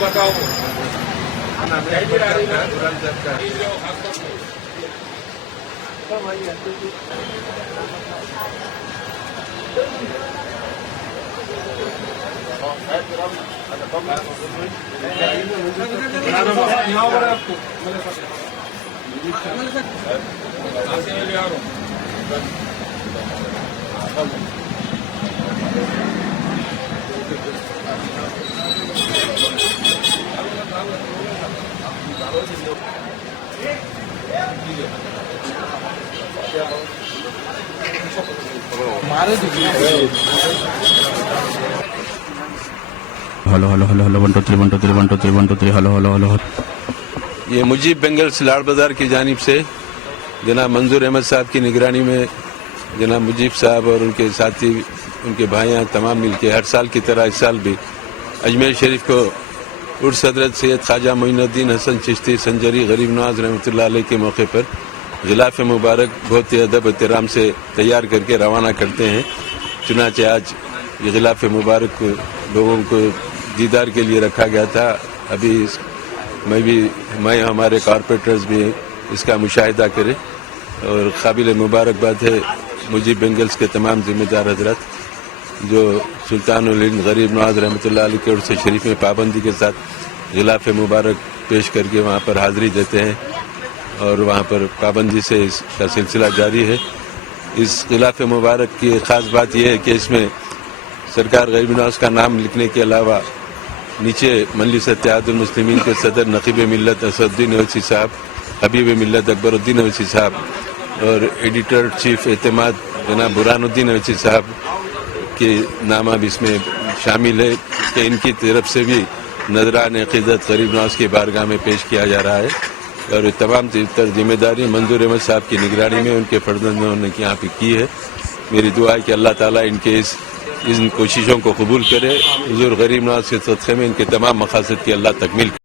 बताओ hello hello hello hello 1 2 3 1 2 3 1 2 3 1 2 3 hello hello hello. ये Mujib bangles लाड़ बाजार की जानिब से जनाब मंजूर अहमद साहब की निगरानी में जनाब मुजीब साहब और उनके साथी उनके भाइयाँ तमाम मिलके हर साल की तरह इस साल भी अजमेर शरीफ को उर्स हज़रत सैयद ख्वाजा मोइनुद्दीन हसन चिश्ती संजरी गरीब नवाज रहमतुल्लाह अलैह के मौके पर गिलाफ मुबारक बहुत ही अदब एहतराम से तैयार करके रवाना करते हैं। चुनाचे आज ये गिलाफ मुबारक लोगों को दीदार के लिए रखा गया था। अभी मैं हमारे कॉरपोरेटर्स भी इसका मुशाहिदा करें और काबिल मुबारकबाद है मुजीब बेंगल्स के तमाम जिम्मेदार हजरत जो सुल्तानुल हिंद गरीब नवाज रहमतुल्लाह अलैह के उर्स शरीफ में पाबंदी के साथ गिलाफ मुबारक पेश करके वहाँ पर हाज़िरी देते हैं और वहाँ पर पाबंदी से इसका सिलसिला जारी है। इस गिलाफ मुबारक की ख़ास बात यह है कि इसमें सरकार गरीब नवाज का नाम लिखने के अलावा नीचे मजलिस इत्तेहादुल मुस्लिमीन के सदर नकीब मिल्लत असदुद्दीन ओवैसी साहब, हबीब मिल्लत अकबरुद्दीन ओवैसी साहब और एडिटर चीफ एतमाद जनाब बुरहानुद्दीन ओवैसी साहब के नाम अब इसमें शामिल है कि इनकी तरफ से भी नजरान अक़ीदत गरीब नवाज की बारगाह में पेश किया जा रहा है और तमाम जिम्मेदारी मंजूर अहमद साहब की निगरानी में उनके फर्जंदों ने यहाँ पे की है। मेरी दुआ है कि अल्लाह ताला इनके इन कोशिशों को कबूल करे, हुजूर गरीब नवाज के सदक़े में इनके तमाम मक़ासद की अल्लाह तकमील